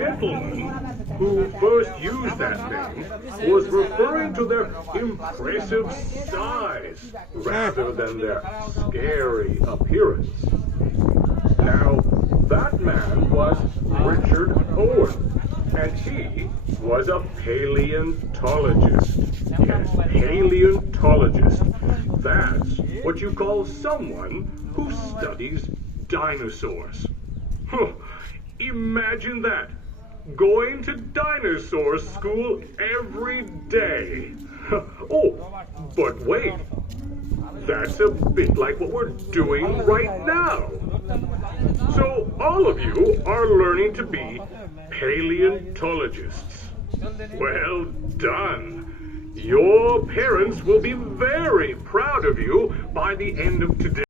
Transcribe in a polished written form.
gentleman who first used that name was referring to their impressive size rather than their scary appearance. Now, that man was Richard Owen, and he was a paleontologist. Yes, paleontologist. That's what you call someone who studies dinosaurs. Huh, imagine that. Going to dinosaur school every day. Oh, but wait. That's a bit like what we're doing right now. So all of you are learning to be paleontologists. Well done. Your parents will be very proud of you by the end of today.